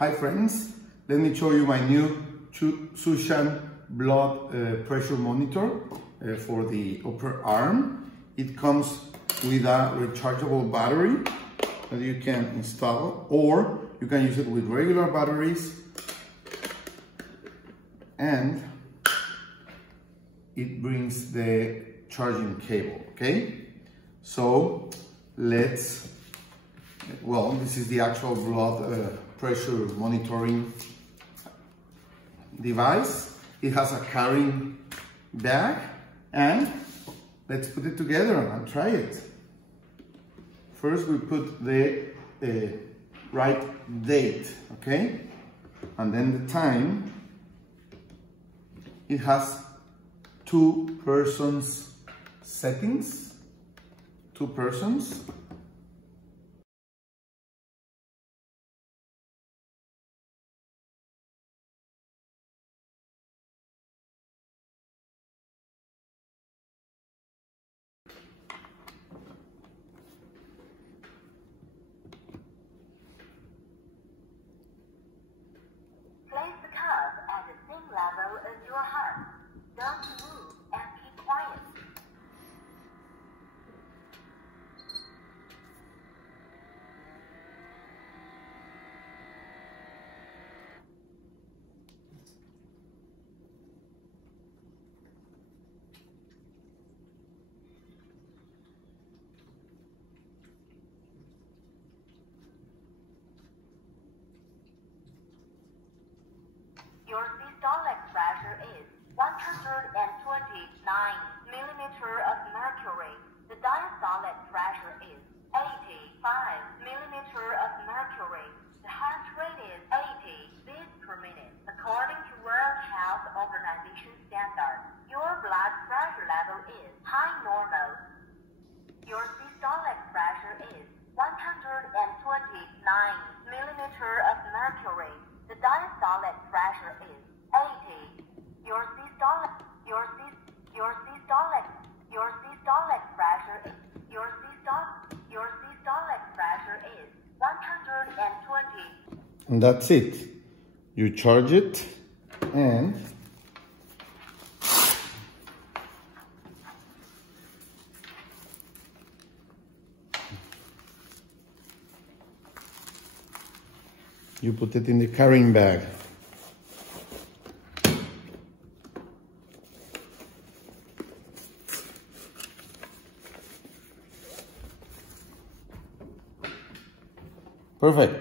Hi friends, let me show you my new YUSHAN blood pressure monitor for the upper arm. It comes with a rechargeable battery that you can install, or you can use it with regular batteries, and it brings the charging cable, okay? So this is the actual blood pressure monitoring device. It has a carrying bag, and let's put it together and try it. First we put the right date, okay? And then the time. It has 2 persons settings, 2 persons. Place the cup at the same level as your heart. Don't move and keep quiet. Your systolic pressure is 129 millimeter of mercury. The diastolic pressure is 85 millimeter of mercury. The heart rate is 80 beats per minute. According to World Health Organization standards, your blood pressure level is high normal. Your systolic pressure is 129 millimeter of mercury. The diastolic pressure is 80. Your systolic pressure is 120. And that's it. You charge it and you put it in the carrying bag. Perfect.